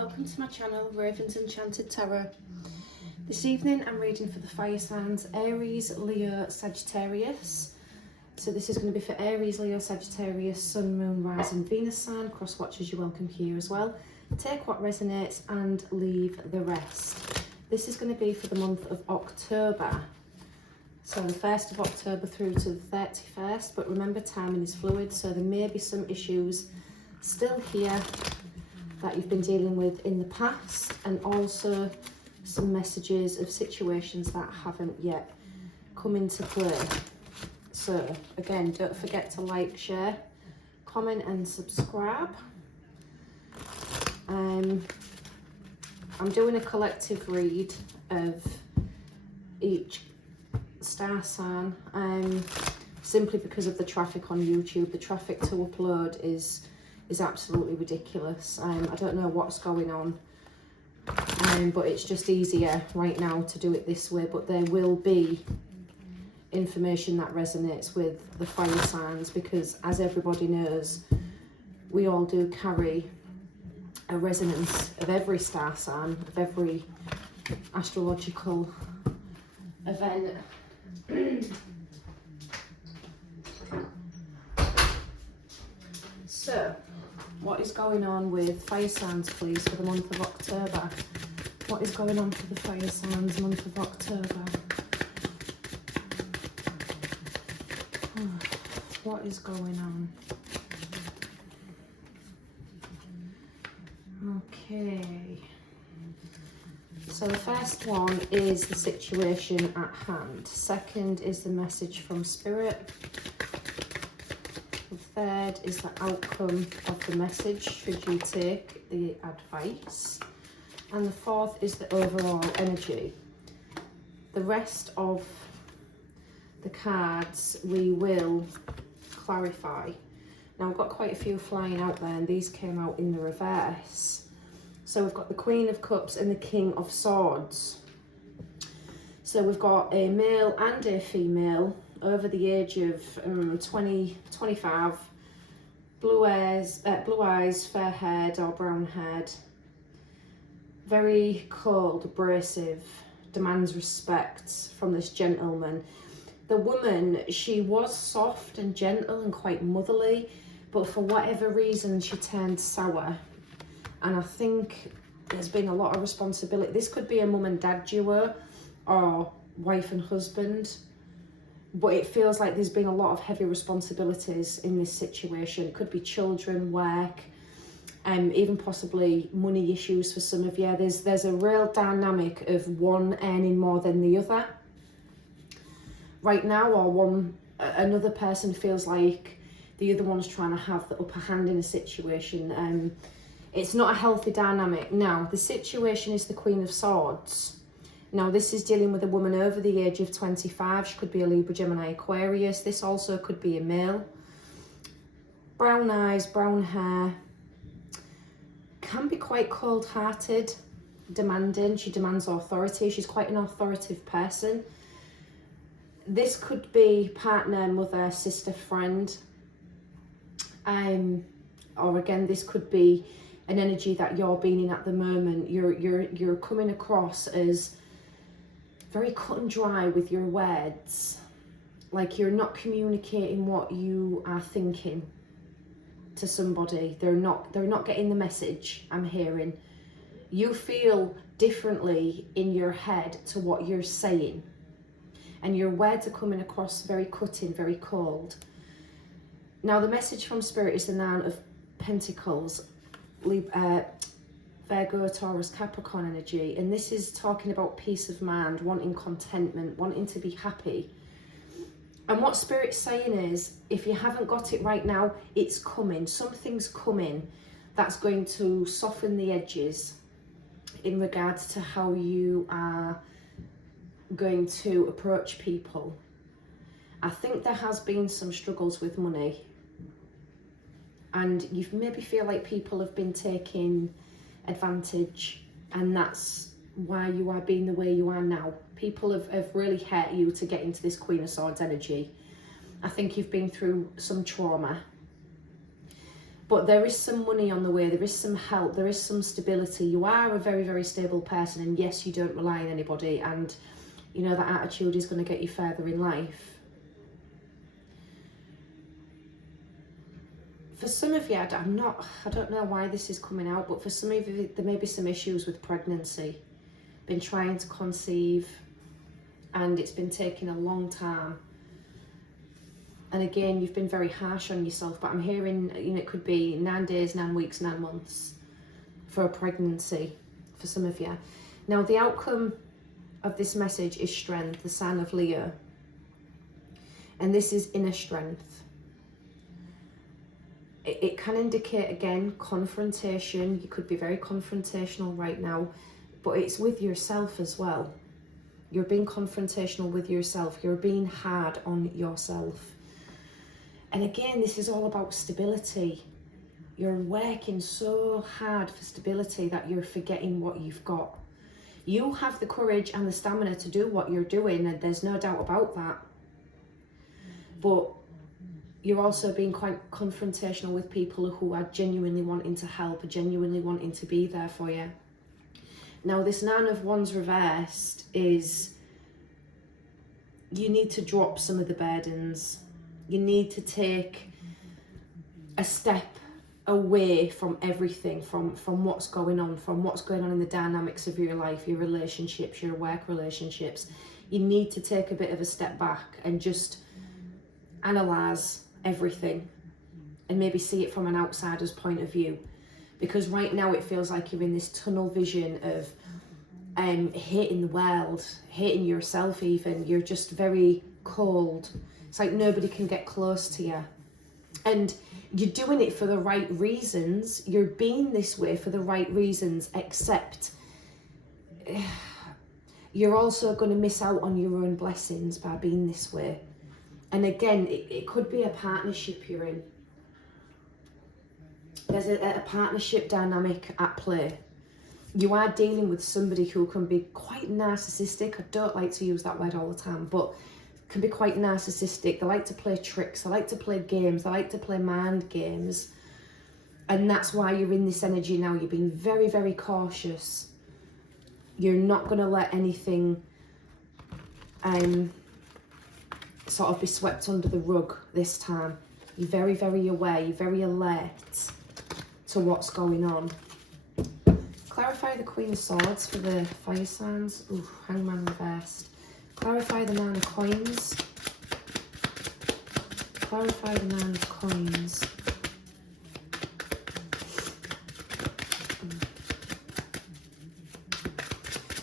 welcome to my channel, Raven's Enchanted Tarot. This evening I'm reading for the fire signs Aries, Leo, Sagittarius. So this is going to be for Aries, Leo, Sagittarius, Sun, Moon, Rising, Venus sign. Cross watchers, you're welcome here as well. Take what resonates and leave the rest. This is going to be for the month of October. So the 1st of October through to the 31st, but remember timing is fluid, so there may be some issues still here that you've been dealing with in the past, and also some messages of situations that haven't yet come into play. So again, don't forget to like, share, comment and subscribe. I'm doing a collective read of each star sign, simply because of the traffic on YouTube. The traffic to upload is absolutely ridiculous. I don't know what's going on, but it's just easier right now to do it this way. But there will be information that resonates with the fire signs, because as everybody knows, we all do carry a resonance of every star sign, of every astrological event. So, what is going on with fire signs, please, for the month of October? What is going on for the fire signs month of October? What is going on? Okay. So the first one is the situation at hand. Second is the message from Spirit. The third is the outcome of the message, should you take the advice. And the fourth is the overall energy. The rest of the cards we will clarify. Now, I've got quite a few flying out there, and these came out in the reverse. So we've got the Queen of Cups and the King of Swords. So we've got a male and a female over the age of 20, 25, blue eyes, fair haired or brown haired, very cold, abrasive, demands respect from this gentleman. The woman, she was soft and gentle and quite motherly, but for whatever reason she turned sour. And I think there's been a lot of responsibility. This could be a mum and dad duo or wife and husband, but it feels like there's been a lot of heavy responsibilities in this situation. It could be children, work, even possibly money issues for some of you. There's a real dynamic of one earning more than the other right now, or another person feels like the other one's trying to have the upper hand in a situation. It's not a healthy dynamic. Now, the situation is the Queen of Swords. Now, this is dealing with a woman over the age of 25. She could be a Libra, Gemini, Aquarius. This also could be a male. Brown eyes, brown hair. Can be quite cold-hearted, demanding. She demands authority. She's quite an authoritative person. This could be partner, mother, sister, friend. Or again, this could be an energy that you're being in at the moment. You're coming across as very cut and dry with your words, like you're not communicating what you are thinking to somebody. They're not getting the message. I'm hearing you feel differently in your head to what you're saying, and your words are coming across very cutting, very cold. Now, the message from Spirit is the Nine of Pentacles, Virgo, Taurus, Capricorn energy, and this is talking about peace of mind, wanting contentment, wanting to be happy. And what Spirit's saying is, if you haven't got it right now, it's coming. Something's coming that's going to soften the edges in regards to how you are going to approach people. I think there has been some struggles with money, and you maybe feel like people have been taking advantage, and that's why you are being the way you are now. People have really hurt you to get into this Queen of Swords energy. I think you've been through some trauma. But there is some money on the way, there is some help, there is some stability. You are a very, very stable person, and yes, you don't rely on anybody, and you know that attitude is going to get you further in life. For some of you, I don't know why this is coming out, but for some of you, there may be some issues with pregnancy. Been trying to conceive, and it's been taking a long time. And again, you've been very harsh on yourself, but I'm hearing, you know, it could be 9 days, 9 weeks, 9 months for a pregnancy for some of you. Now, the outcome of this message is strength, the sign of Leo. And this is inner strength. It can indicate, again, confrontation. You could be very confrontational right now, but it's with yourself as well. You're being confrontational with yourself. You're being hard on yourself. And again, this is all about stability. You're working so hard for stability that you're forgetting what you've got. You have the courage and the stamina to do what you're doing, and there's no doubt about that. But you're also being quite confrontational with people who are genuinely wanting to help, genuinely wanting to be there for you. Now, this 9 of Wands reversed is you need to drop some of the burdens. You need to take a step away from everything, from what's going on, in the dynamics of your life, your relationships, your work relationships. You need to take a bit of a step back and just analyse everything and maybe see it from an outsider's point of view. Because right now it feels like you're in this tunnel vision of hating the world, hating yourself even. You're just very cold. It's like nobody can get close to you. And you're doing it for the right reasons. You're being this way for the right reasons, except you're also going to miss out on your own blessings by being this way. And again, it could be a partnership you're in. There's a partnership dynamic at play. You are dealing with somebody who can be quite narcissistic. I don't like to use that word all the time, but can be quite narcissistic. They like to play tricks, they like to play games, they like to play mind games. And that's why you're in this energy now. You're being very, very cautious. You're not going to let anything sort of be swept under the rug this time. You're very, very aware, you're very alert to what's going on. Clarify the Queen of Swords for the fire signs. Ooh, Hangman reversed. Clarify the 9 of Coins. Clarify the 9 of Coins.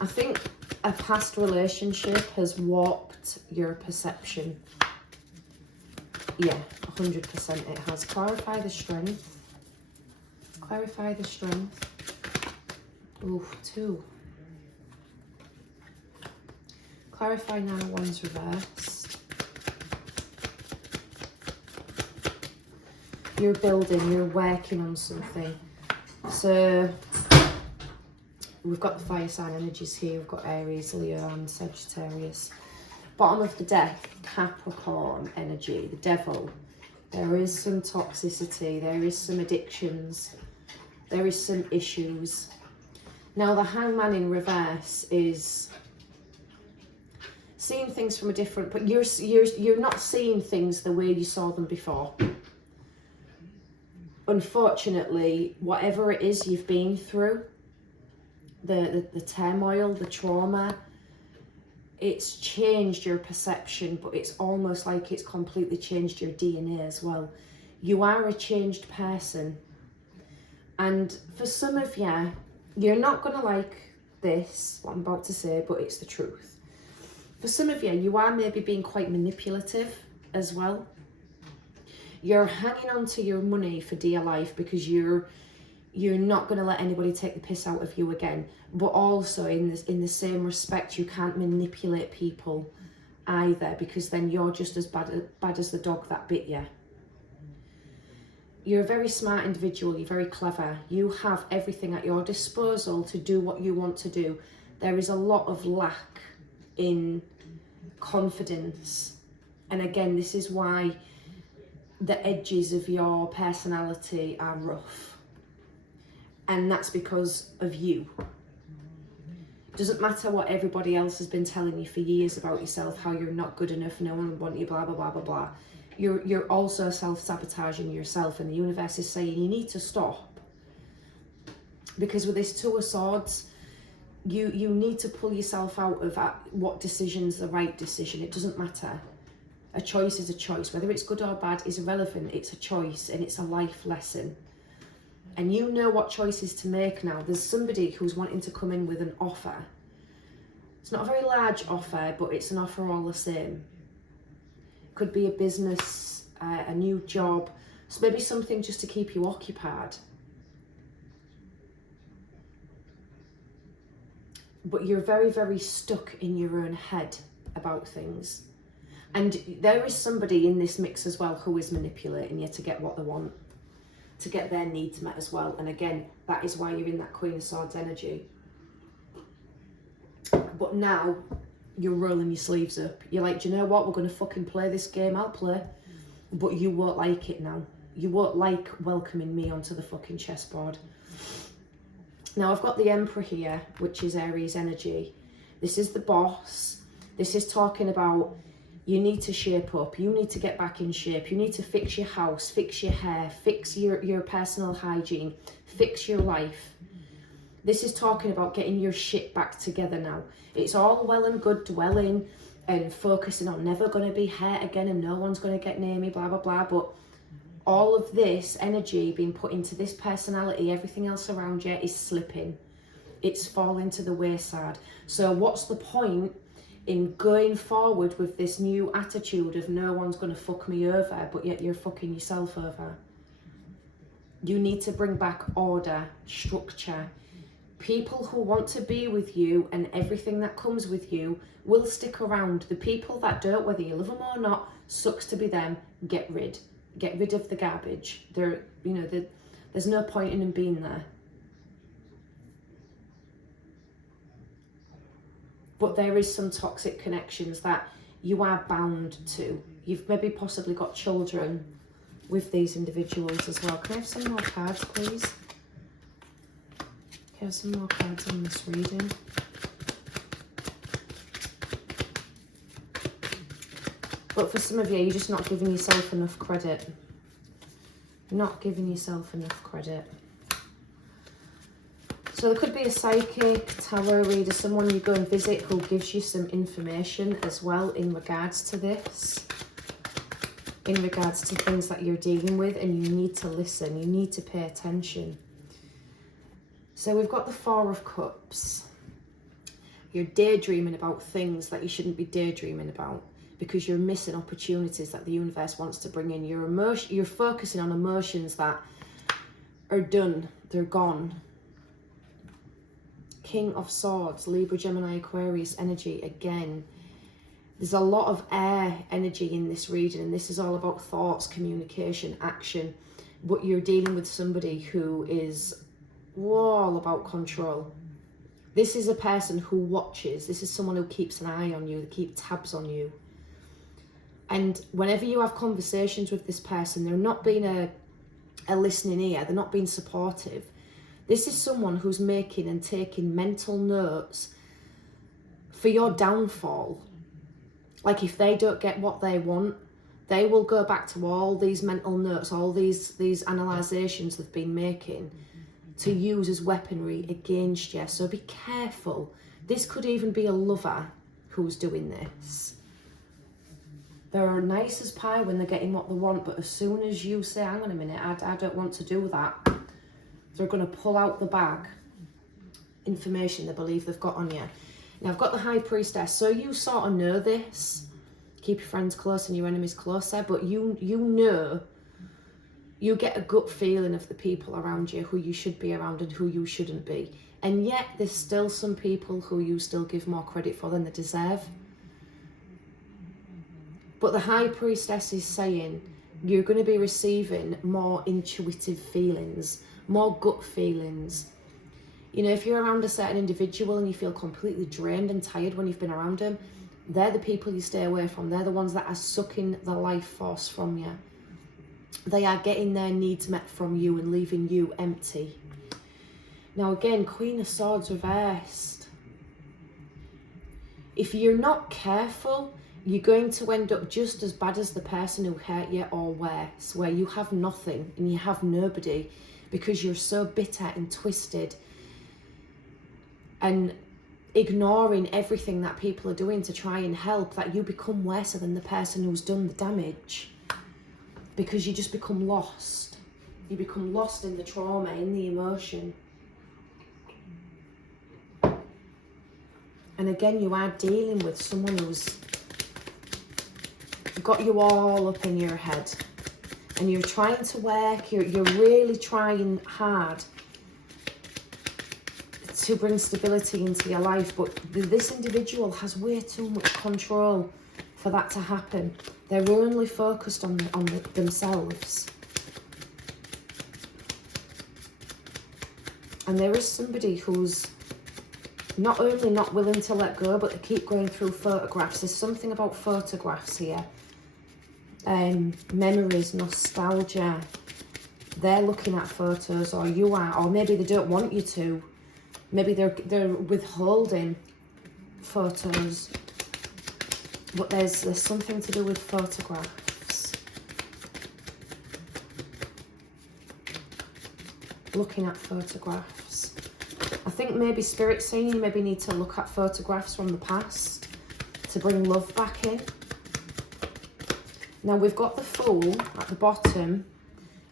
I think a past relationship has warped your perception. Yeah, 100% it has. Clarify the Strength. Clarify the Strength. Ooh, 2. Clarify 9 of Wands reversed. You're building, you're working on something. So we've got the fire sign energies here. We've got Aries, Leo and Sagittarius. Bottom of the deck, Capricorn energy, the Devil. There is some toxicity, there is some addictions, there is some issues. Now the Hangman in reverse is seeing things from a different, but you're not seeing things the way you saw them before. Unfortunately, whatever it is you've been through, the turmoil, the trauma, it's changed your perception, but it's almost like it's completely changed your DNA as well. You are a changed person. And for some of you, you're not going to like this, what I'm about to say, but it's the truth. For some of you, you are maybe being quite manipulative as well. You're hanging on to your money for dear life because you're not going to let anybody take the piss out of you again. But also in the same respect, you can't manipulate people either, because then you're just as bad as the dog that bit you. You're a very smart individual, you're very clever. You have everything at your disposal to do what you want to do. There is a lot of lack in confidence. And again, this is why the edges of your personality are rough. And that's because of you. Doesn't matter what everybody else has been telling you for years about yourself, how you're not good enough, no one will want you, blah, blah, blah, blah, blah. You're also self-sabotaging yourself, and the universe is saying you need to stop. Because with this Two of Swords, you need to pull yourself out of what decision's the right decision. It doesn't matter. A choice is a choice. Whether it's good or bad is irrelevant. It's a choice, and it's a life lesson. And you know what choices to make now. There's somebody who's wanting to come in with an offer. It's not a very large offer, but it's an offer all the same. Could be a business, a new job, so maybe something just to keep you occupied. But you're very, very stuck in your own head about things. And there is somebody in this mix as well who is manipulating you to get what they want, to get their needs met as well. And again, that is why you're in that Queen of Swords energy. But now you're rolling your sleeves up. You're like, do you know what? We're going to fucking play this game. I'll play. But you won't like it now. You won't like welcoming me onto the fucking chessboard. Now, I've got the Emperor here, which is Aries energy. This is the boss. This is talking about you need to shape up. You need to get back in shape. You need to fix your house, fix your hair, fix your personal hygiene, fix your life. This is talking about getting your shit back together now. It's all well and good dwelling and focusing on never going to be hurt again and no one's going to get near me, blah, blah, blah. But all of this energy being put into this personality, everything else around you is slipping. It's falling to the wayside. So what's the point in going forward with this new attitude of no one's going to fuck me over, but yet you're fucking yourself over? You need to bring back order, structure. People who want to be with you and everything that comes with you will stick around. The people that don't, whether you love them or not, sucks to be them, get rid. Get rid of the garbage. There's no point in them being there. But there is some toxic connections that you are bound to. You've maybe possibly got children with these individuals as well. Can I have some more cards, please? Can I have some more cards on this reading? But for some of you, you're just not giving yourself enough credit. Not giving yourself enough credit. So there could be a psychic, tarot reader, someone you go and visit who gives you some information as well in regards to this. In regards to things that you're dealing with, and you need to listen. You need to pay attention. So we've got the Four of Cups. You're daydreaming about things that you shouldn't be daydreaming about, because you're missing opportunities that the universe wants to bring in. You're focusing on emotions that are done, they're gone. King of Swords, Libra, Gemini, Aquarius energy again. There's a lot of air energy in this reading, and this is all about thoughts, communication, action. But you're dealing with somebody who is all about control. This is a person who watches. This is someone who keeps an eye on you, that keeps tabs on you. And whenever you have conversations with this person, they're not being a listening ear. They're not being supportive. This is someone who's making and taking mental notes for your downfall. Like if they don't get what they want, they will go back to all these mental notes, all these analysations they've been making to use as weaponry against you. So be careful. This could even be a lover who's doing this. They're nice as pie when they're getting what they want, but as soon as you say, hang on a minute, I don't want to do that, they're going to pull out the bag information they believe they've got on you. Now, I've got the High Priestess, so you sort of know this. Keep your friends close and your enemies closer, but you know, you get a gut feeling of the people around you, who you should be around and who you shouldn't be. And yet, there's still some people who you still give more credit for than they deserve. But the High Priestess is saying you're going to be receiving more intuitive feelings, more gut feelings. You know, if you're around a certain individual and you feel completely drained and tired when you've been around them, they're the people you stay away from. They're the ones that are sucking the life force from you. They are getting their needs met from you and leaving you empty. Now again, Queen of Swords reversed. If you're not careful, you're going to end up just as bad as the person who hurt you, or worse, where you have nothing and you have nobody because you're so bitter and twisted and ignoring everything that people are doing to try and help, that you become worse than the person who's done the damage, because you just become lost. You become lost in the trauma, in the emotion. And again, you are dealing with someone who's got you all up in your head, and you're trying to work, you're really trying hard to bring stability into your life, but this individual has way too much control for that to happen. They're only focused on themselves. And there is somebody who's not only not willing to let go, but they keep going through photographs. There's something about photographs here. Memories, nostalgia. They're looking at photos, or you are, or maybe they don't want you to. Maybe they're withholding photos. But there's something to do with photographs. Looking at photographs. I think maybe Spirit's saying you maybe need to look at photographs from the past to bring love back in. Now we've got the Fool at the bottom,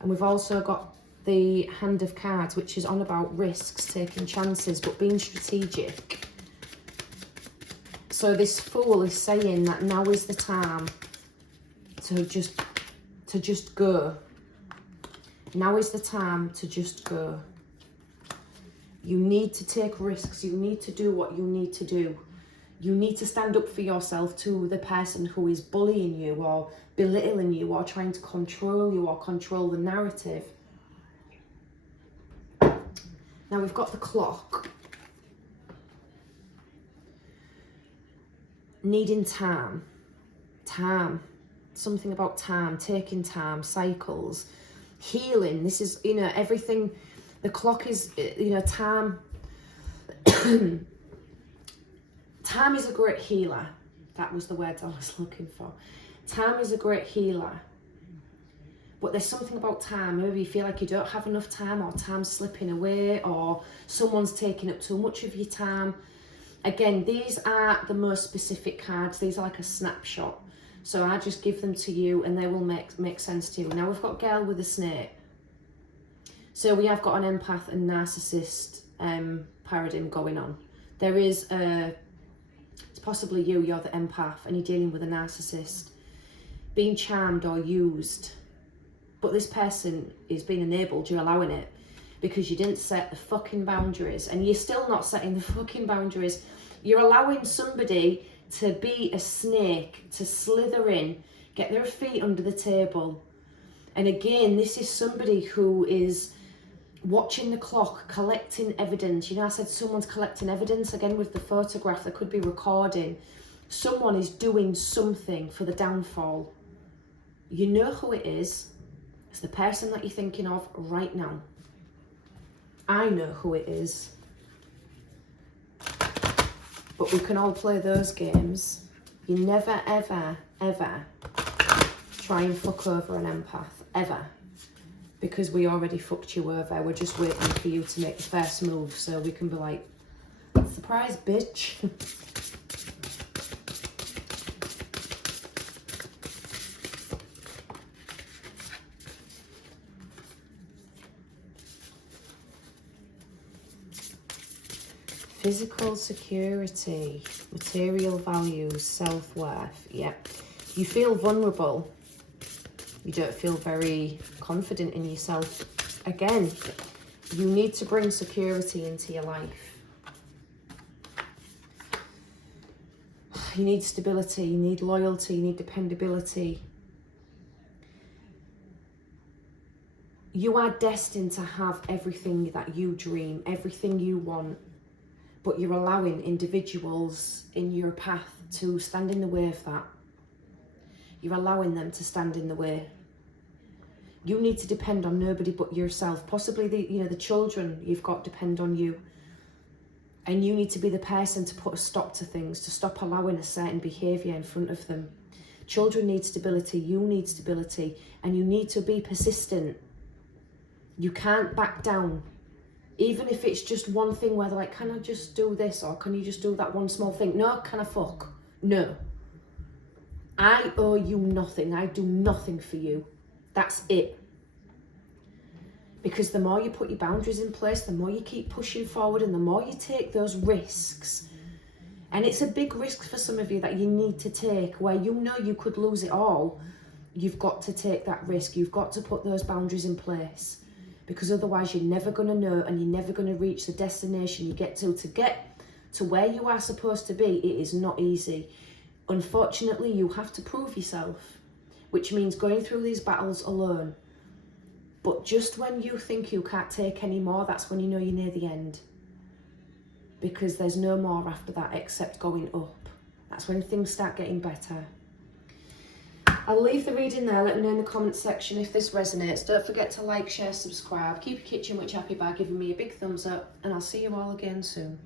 and we've also got the Hand of Cards, which is on about risks, taking chances, but being strategic. So this Fool is saying that now is the time to just go. Now is the time to just go. You need to take risks. You need to do what you need to do. You need to stand up for yourself to the person who is bullying you or belittling you or trying to control you or control the narrative. Now we've got the Clock. Needing time. Time. Something about time, taking time, cycles, healing. This is, you know, everything. The Clock is, you know, time. Time is a great healer. That was the words I was looking for. Time is a great healer. But there's something about time. Maybe you feel like you don't have enough time, or time's slipping away, or someone's taking up too much of your time. Again, these are the most specific cards. These are like a snapshot. So I just give them to you and they will make sense to you. Now we've got Girl with a Snake. So we have got an empath and narcissist paradigm going on. There is it's possibly you're the empath and you're dealing with a narcissist, being charmed or used. But this person is being enabled, you're allowing it, because you didn't set the fucking boundaries, and you're still not setting the fucking boundaries. You're allowing somebody to be a snake, to slither in, get their feet under the table. And again, this is somebody who is watching the clock, collecting evidence. You know, I said someone's collecting evidence. Again, with the photograph, there could be recording. Someone is doing something for the downfall. You know who it is. It's the person that you're thinking of right now. I know who it is. But we can all play those games. You never, ever, ever try and fuck over an empath. Ever. Because we already fucked you over. We're just waiting for you to make the first move so we can be like, surprise, bitch. Physical security, material values, self-worth. Yep. You feel vulnerable. You don't feel very confident in yourself. Again, you need to bring security into your life. You need stability, you need loyalty, you need dependability. You are destined to have everything that you dream, everything you want. But you're allowing individuals in your path to stand in the way of that. You're allowing them to stand in the way. You need to depend on nobody but yourself. Possibly the children you've got depend on you. And you need to be the person to put a stop to things, to stop allowing a certain behaviour in front of them. Children need stability, you need stability, and you need to be persistent. You can't back down. Even if it's just one thing where they're like, can I just do this? Or can you just do that one small thing? No, can I fuck? No. I owe you nothing. I do nothing for you. That's it. Because the more you put your boundaries in place, the more you keep pushing forward and the more you take those risks. And it's a big risk for some of you that you need to take, where you know you could lose it all. You've got to take that risk. You've got to put those boundaries in place, because otherwise you're never going to know, and you're never going to reach the destination you get to where you are supposed to be. It is not easy. Unfortunately, you have to prove yourself, which means going through these battles alone. But just when you think you can't take any more, that's when you know you're near the end. Because there's no more after that except going up. That's when things start getting better. I'll leave the reading there. Let me know in the comments section if this resonates. Don't forget to like, share, subscribe. Keep your kitchen witch happy by giving me a big thumbs up. And I'll see you all again soon.